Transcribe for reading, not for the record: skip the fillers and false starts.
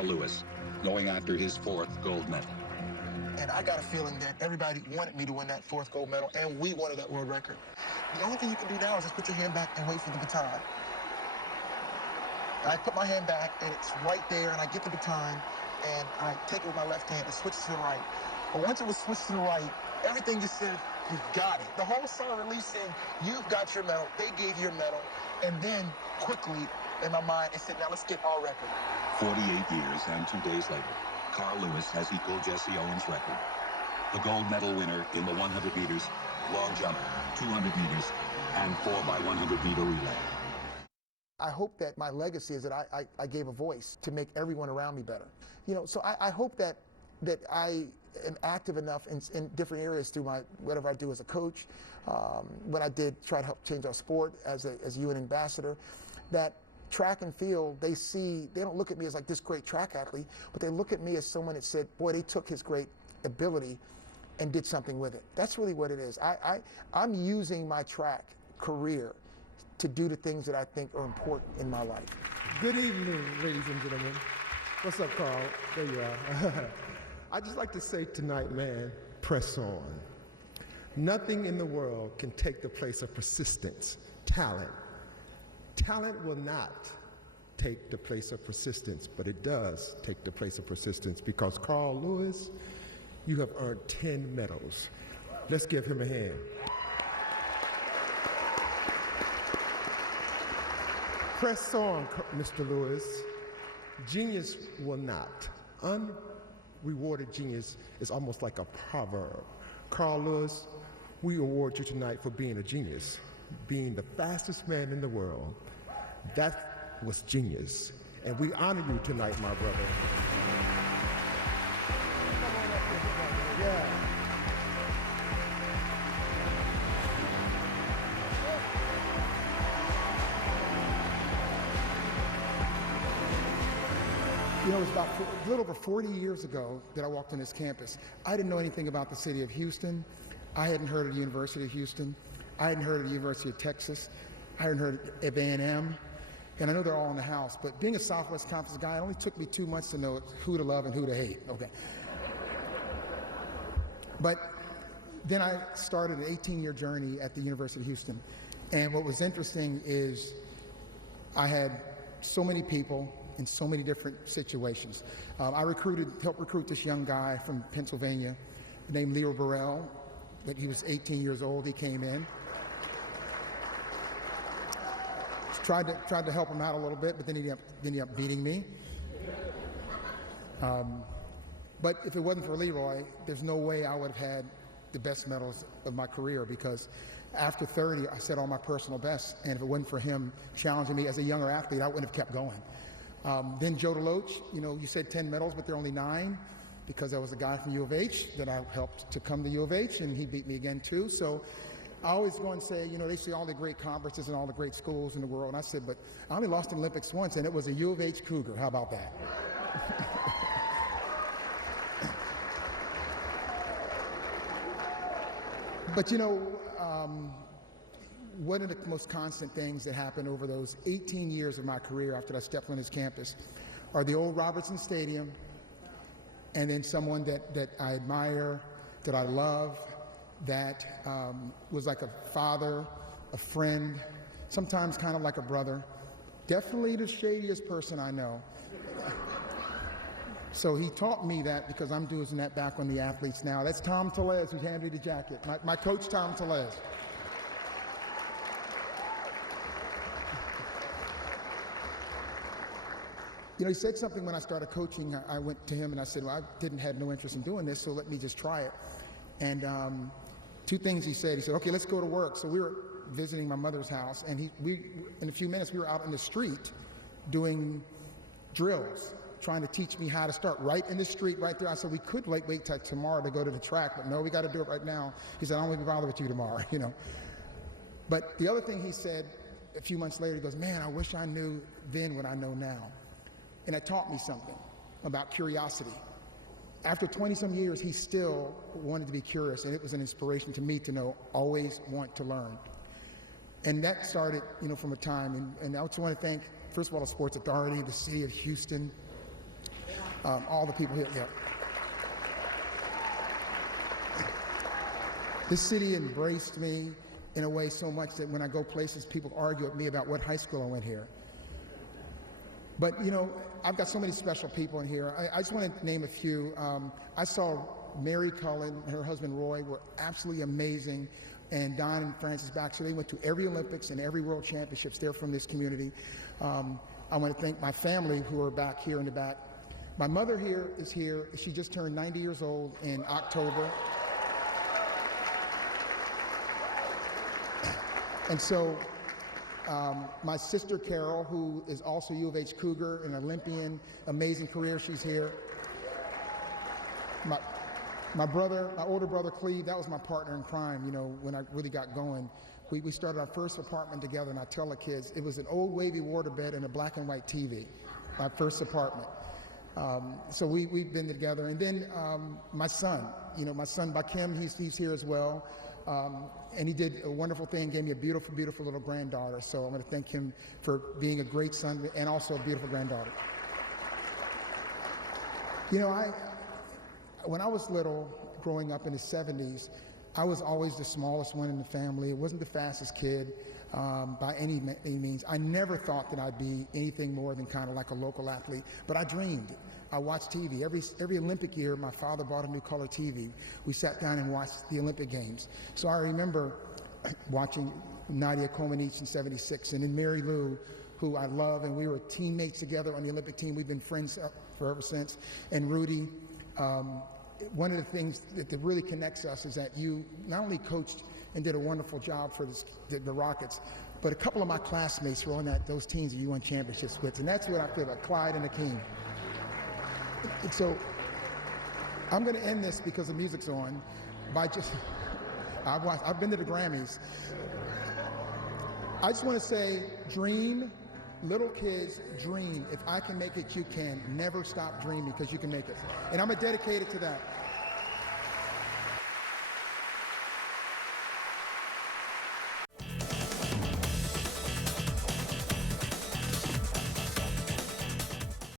Carl Lewis, going after his fourth gold medal. And I got a feeling that everybody wanted me to win that fourth gold medal, and we wanted that world record. The only thing you can do now is just put your hand back and wait for the baton. I put my hand back, and it's right there, and I get the baton, and I take it with my left hand and switch to the right. But once it was switched to the right, everything just said, you got it. The whole song released saying, you've got your medal, they gave you your medal, and then quickly, in my mind, it said, now let's get our record. 48 years and 2 days later, Carl Lewis has equaled Jesse Owens' record. The gold medal winner in the 100 meters, long jump, 200 meters, and 4x100 meter relay. I hope that my legacy is that I gave a voice to make everyone around me better. You know, so I hope that I am active enough in different areas through whatever I do as a coach, when I did try to help change our sport as a UN ambassador, that track and field, they don't look at me as like this great track athlete, but they look at me as someone that said, boy, they took his great ability and did something with it. That's really what it is. I'm using my track career to do the things that I think are important in my life. Good evening, ladies and gentlemen. What's up, Carl? There you are. I'd just like to say tonight, man, press on. Nothing in the world can take the place of persistence, talent. Talent will not take the place of persistence, but it does take the place of persistence because Carl Lewis, you have earned 10 medals. Let's give him a hand. Press on, Mr. Lewis. Genius will not. Unrewarded genius is almost like a proverb. Carl Lewis, we award you tonight for being a genius, being the fastest man in the world. That was genius. And we honor you tonight, my brother. Yeah. You know, it was about a little over 40 years ago that I walked on this campus. I didn't know anything about the city of Houston. I hadn't heard of the University of Houston. I hadn't heard of the University of Texas. I hadn't heard of A&M. And I know they're all in the house, but being a Southwest Conference guy, it only took me 2 months to know who to love and who to hate, okay? But then I started an 18-year journey at the University of Houston. And what was interesting is I had so many people in so many different situations. I helped recruit this young guy from Pennsylvania named Leo Burrell. But he was 18 years old, he came in. Tried to help him out a little bit, but then he ended up beating me. But if it wasn't for Leroy, there's no way I would have had the best medals of my career, because after 30, I set all my personal bests, and if it wasn't for him challenging me as a younger athlete, I wouldn't have kept going. Then Joe DeLoach, you know, you said 10 medals, but there are only 9, because there was a guy from U of H that I helped to come to U of H, and he beat me again too. So I always go and say, you know, they see all the great conferences and all the great schools in the world, and I said, but I only lost in Olympics once, and it was a U of H Cougar. How about that? But you know, one of the most constant things that happened over those 18 years of my career after I stepped on this campus are the old Robertson Stadium, and then someone that I admire, that I love, that was like a father, a friend, sometimes kind of like a brother, definitely the shadiest person I know. So he taught me that, because I'm doing that back on the athletes now. That's Tom Tellez, who handed me the jacket, my coach, Tom Tellez. You know, he said something when I started coaching. I went to him and I said, well, I had no interest in doing this, so let me just try it. And 2 things he said. He said, okay, let's go to work. So we were visiting my mother's house, and in a few minutes, we were out in the street doing drills, trying to teach me how to start right in the street, right there. I said, we could wait till tomorrow to go to the track, but no, we got to do it right now. He said, I don't want to bother with you tomorrow, you know. But the other thing he said a few months later, he goes, man, I wish I knew then what I know now. And it taught me something about curiosity. After 20-some years, he still wanted to be curious, and it was an inspiration to me to know, always want to learn. And that started, you know, from a time, and I just want to thank, first of all, the Sports Authority, the city of Houston, all the people here. Yeah. This city embraced me in a way so much that when I go places, people argue with me about what high school I went here. But you know, I've got so many special people in here. I just want to name a few. I saw Mary Cullen and her husband Roy were absolutely amazing, and Don and Francis Baxter. They went to every Olympics and every World Championships. They're from this community. I want to thank my family who are back here in the back. My mother here is here. She just turned 90 years old in October. And so my sister Carol, who is also U of H Cougar, an Olympian, amazing career, she's here. My brother, my older brother Cleve, that was my partner in crime, you know, when I really got going. We started our first apartment together, and I tell the kids, it was an old wavy waterbed and a black and white TV, my first apartment. So we've been together. And then my son, you know, my son Bakim, he's here as well. And he did a wonderful thing, gave me a beautiful, beautiful little granddaughter. So I'm going to thank him for being a great son and also a beautiful granddaughter. You know, when I was little, growing up in the 70s, I was always the smallest one in the family. I wasn't the fastest kid by any means. I never thought that I'd be anything more than kind of like a local athlete, but I dreamed. I watched TV. Every Olympic year, my father bought a new color TV. We sat down and watched the Olympic Games. So I remember watching Nadia Comaneci in '76, and then Mary Lou, who I love, and we were teammates together on the Olympic team. We've been friends forever since. And Rudy, one of the things that really connects us is that you not only coached and did a wonderful job for the Rockets, but a couple of my classmates were on those teams that you won championships with, and that's what I feel about, Clyde and Akeem. So I'm going to end this because the music's on by just, I've been to the Grammys. I just want to say, dream, little kids, dream. If I can make it, you can. Never stop dreaming because you can make it. And I'm dedicated to that.